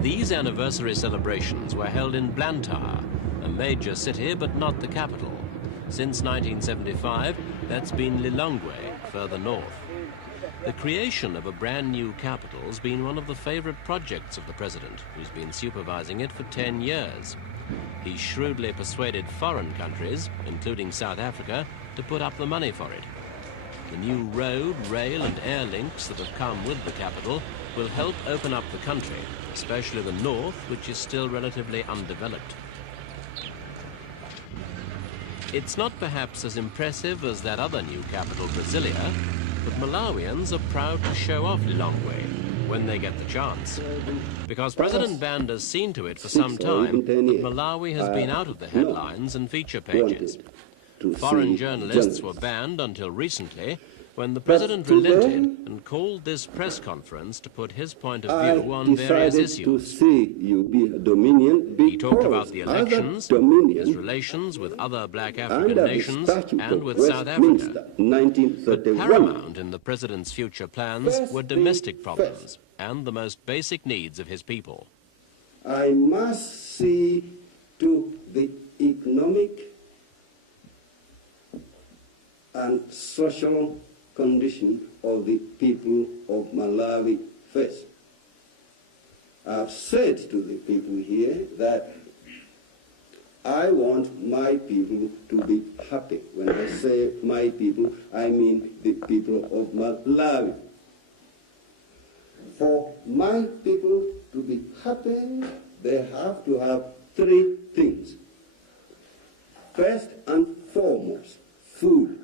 These anniversary celebrations were held in Blantyre, a major city but not the capital. Since 1975, that's been Lilongwe, further north. The creation of a brand new capital has been one of the favorite projects of the president, who's been supervising it for 10 years. He shrewdly persuaded foreign countries, including South Africa, to put up the money for it. The new road, rail and air links that have come with the capital will help open up the country, especially the north, which is still relatively undeveloped. It's not perhaps as impressive as that other new capital, Brasilia, but Malawians are proud to show off Lilongwe when they get the chance. Because President Banda's seen to it for some time that Malawi has been out of the headlines and feature pages. Foreign journalists were banned until recently, when the president relented and called this press conference to put his point of view on various issues. He talked about the elections, his relations with other black African nations, and with South Africa. But paramount in the president's future plans were domestic problems and the most basic needs of his people. I must see to the economic and social condition of the people of Malawi first. I've said to the people here that I want my people to be happy. When I say my people, I mean the people of Malawi. For my people to be happy, they have to have three things. First and foremost, food.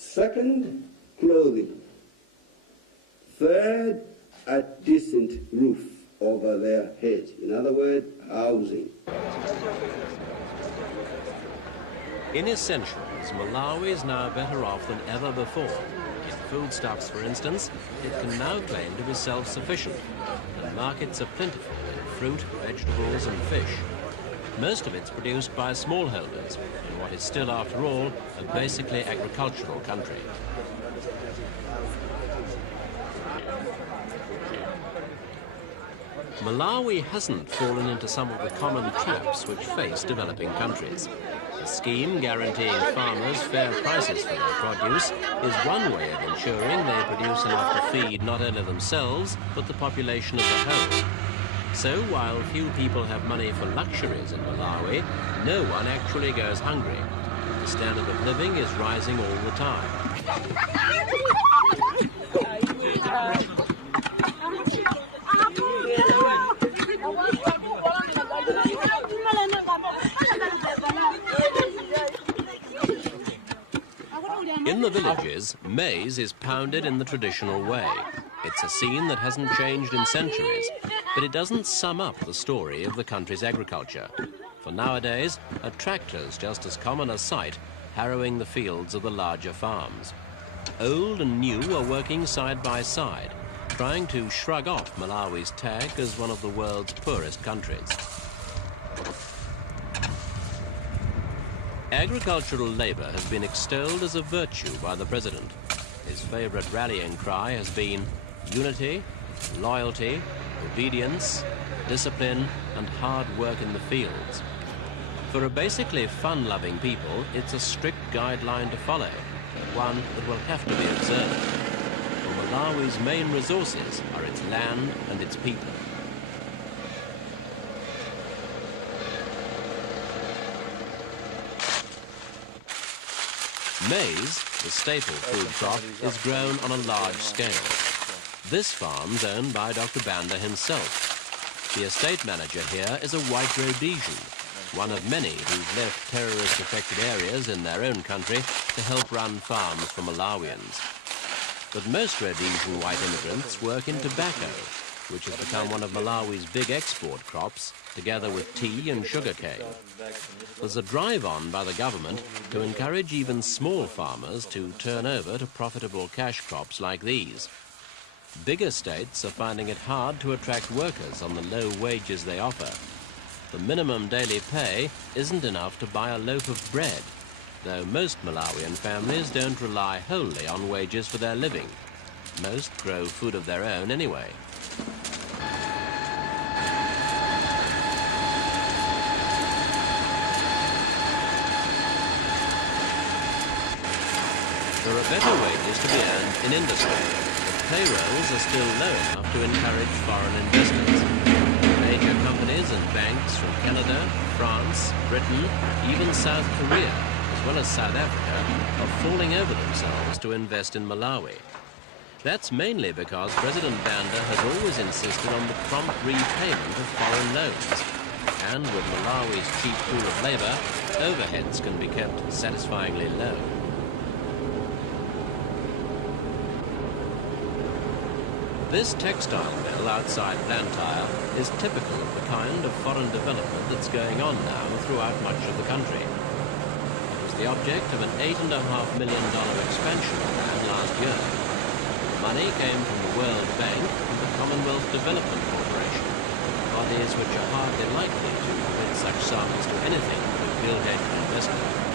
Second, clothing. Third, a decent roof over their heads. In other words, housing. In essentials, Malawi is now better off than ever before. In foodstuffs, for instance, it can now claim to be self-sufficient, and markets are plentiful in fruit, vegetables and fish. Most of it's produced by smallholders in what is still, after all, a basically agricultural country. Malawi hasn't fallen into some of the common traps which face developing countries. A scheme guaranteeing farmers fair prices for their produce is one way of ensuring they produce enough to feed not only themselves, but the population as a whole. So while few people have money for luxuries in Malawi, no one actually goes hungry. The standard of living is rising all the time. In the villages, maize is pounded in the traditional way. It's a scene that hasn't changed in centuries, but it doesn't sum up the story of the country's agriculture. For nowadays, a tractor's just as common a sight, harrowing the fields of the larger farms. Old and new are working side by side, trying to shrug off Malawi's tag as one of the world's poorest countries. Agricultural labor has been extolled as a virtue by the president. His favorite rallying cry has been unity, loyalty, obedience, discipline, and hard work in the fields. For a basically fun-loving people, it's a strict guideline to follow, one that will have to be observed. For Malawi's main resources are its land and its people. Maize, the staple food crop, is grown on a large scale. This farm's owned by Dr. Banda himself. The estate manager here is a white Rhodesian, one of many who've left terrorist-affected areas in their own country to help run farms for Malawians. But most Rhodesian white immigrants work in tobacco, which has become one of Malawi's big export crops, together with tea and sugarcane. There's a drive on by the government to encourage even small farmers to turn over to profitable cash crops like these. Big estates are finding it hard to attract workers on the low wages they offer. The minimum daily pay isn't enough to buy a loaf of bread, though most Malawian families don't rely wholly on wages for their living. Most grow food of their own anyway. There are better wages to be earned in industry, but payrolls are still low enough to encourage foreign investors. Major companies and banks from Canada, France, Britain, even South Korea, as well as South Africa, are falling over themselves to invest in Malawi. That's mainly because President Banda has always insisted on the prompt repayment of foreign loans. And with Malawi's cheap pool of labor, overheads can be kept satisfyingly low. This textile mill outside Blantyre is typical of the kind of foreign development that's going on now throughout much of the country. It was the object of an $8.5 million expansion plan last year. Money came from the World Bank and the Commonwealth Development Corporation, bodies which are hardly likely to commit such sums to anything but ill-gated investment.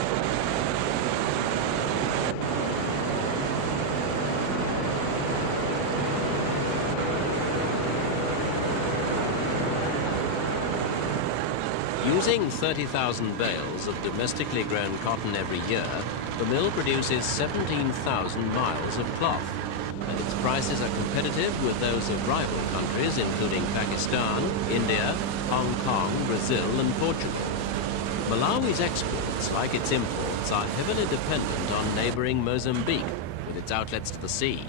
Using 30,000 bales of domestically grown cotton every year, the mill produces 17,000 miles of cloth, and its prices are competitive with those of rival countries including Pakistan, India, Hong Kong, Brazil and Portugal. Malawi's exports, like its imports, are heavily dependent on neighboring Mozambique, with its outlets to the sea.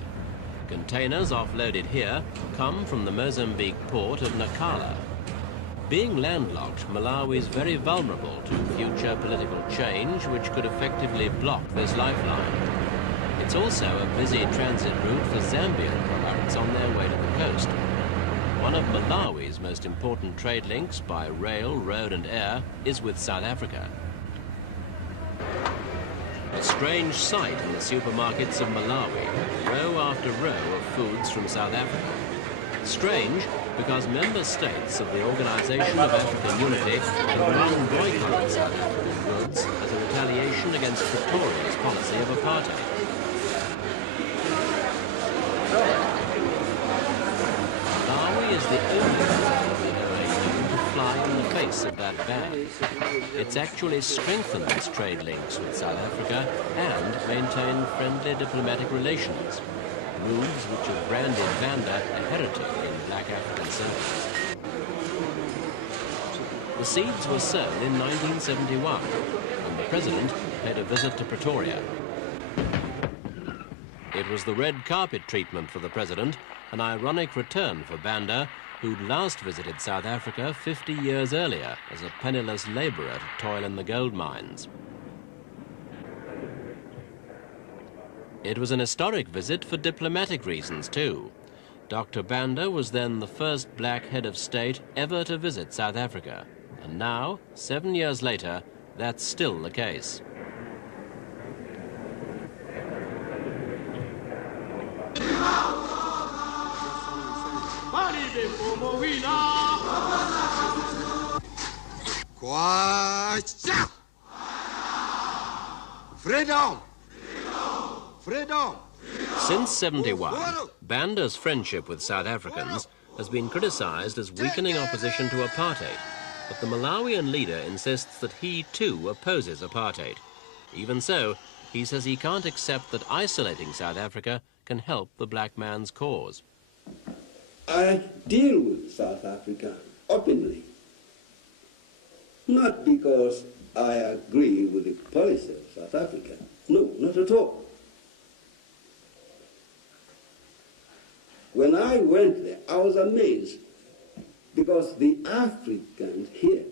Containers offloaded here come from the Mozambique port of Nacala. Being landlocked, Malawi is very vulnerable to future political change which could effectively block this lifeline. It's also a busy transit route for Zambian products on their way to the coast. One of Malawi's most important trade links by rail, road and air is with South Africa. A strange sight in the supermarkets of Malawi, row after row of foods from South Africa. Strange because member states of the Organization of African Unity have run boycotts of African goods as a retaliation against Pretoria's policy of apartheid. Malawi is the only country in the region to fly in the face of that ban. It's actually strengthened its trade links with South Africa and maintained friendly diplomatic relations. Moves which have branded Banda a heretic in black African circles. The seeds were sown in 1971, when the president paid a visit to Pretoria. It was the red carpet treatment for the president, an ironic return for Banda, who'd last visited South Africa 50 years earlier as a penniless laborer to toil in the gold mines. It was an historic visit for diplomatic reasons, too. Dr. Banda was then the first black head of state ever to visit South Africa. And now, 7 years later, that's still the case. Freedom! Freedom! Since '71, Banda's friendship with South Africans has been criticized as weakening opposition to apartheid, but the Malawian leader insists that he too opposes apartheid. Even so, he says he can't accept that isolating South Africa can help the black man's cause. I deal with South Africa openly, not because I agree with the policy of South Africa. No, not at all. When I went there, I was amazed because the Africans here,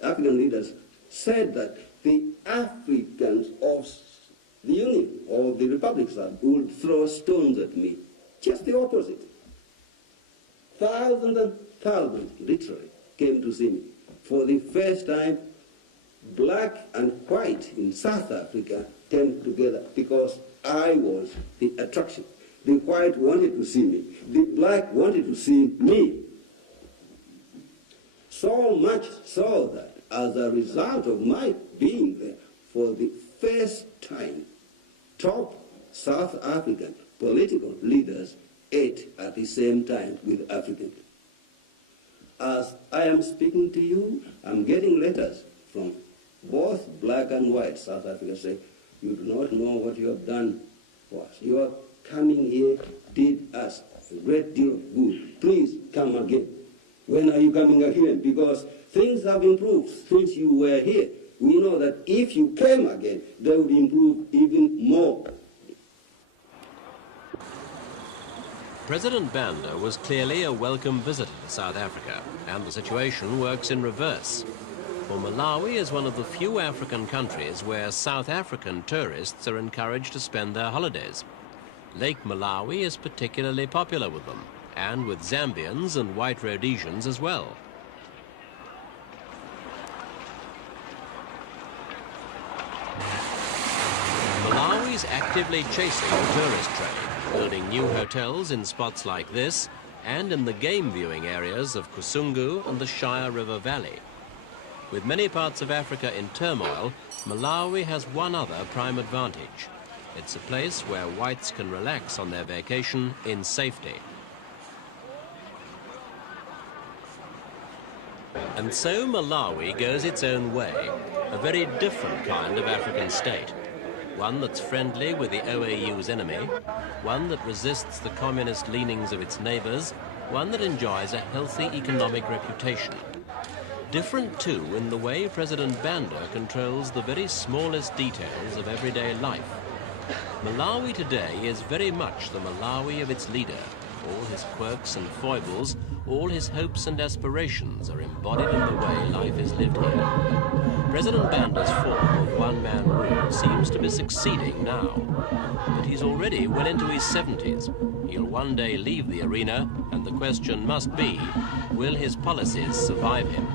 African leaders, said that the Africans of the Union or the Republic would throw stones at me. Just the opposite. Thousands and thousands, literally, came to see me. For the first time, black and white in South Africa came together because I was the attraction. The white wanted to see me. The black wanted to see me. So much so that as a result of my being there, for the first time, top South African political leaders ate at the same time with Africans. As I am speaking to you, I'm getting letters from both black and white South Africa saying, you do not know what you have done for us. Your coming here did us a great deal of good. Please come again. When are you coming again? Because things have improved since you were here. We know that if you came again, they would improve even more. President Banda was clearly a welcome visitor to South Africa, and the situation works in reverse. For Malawi is one of the few African countries where South African tourists are encouraged to spend their holidays. Lake Malawi is particularly popular with them, and with Zambians and white Rhodesians as well. Malawi is actively chasing the tourist trade, building new hotels in spots like this and in the game viewing areas of Kusungu and the Shire River Valley. With many parts of Africa in turmoil, Malawi has one other prime advantage. It's a place where whites can relax on their vacation in safety. And so Malawi goes its own way, a very different kind of African state. One that's friendly with the OAU's enemy, one that resists the communist leanings of its neighbors, one that enjoys a healthy economic reputation. Different, too, in the way President Banda controls the very smallest details of everyday life. Malawi today is very much the Malawi of its leader. All his quirks and foibles, all his hopes and aspirations are embodied in the way life is lived here. President Banda's form of one-man rule seems to be succeeding now. But he's already well into his 70s. He'll one day leave the arena, and the question must be, will his policies survive him?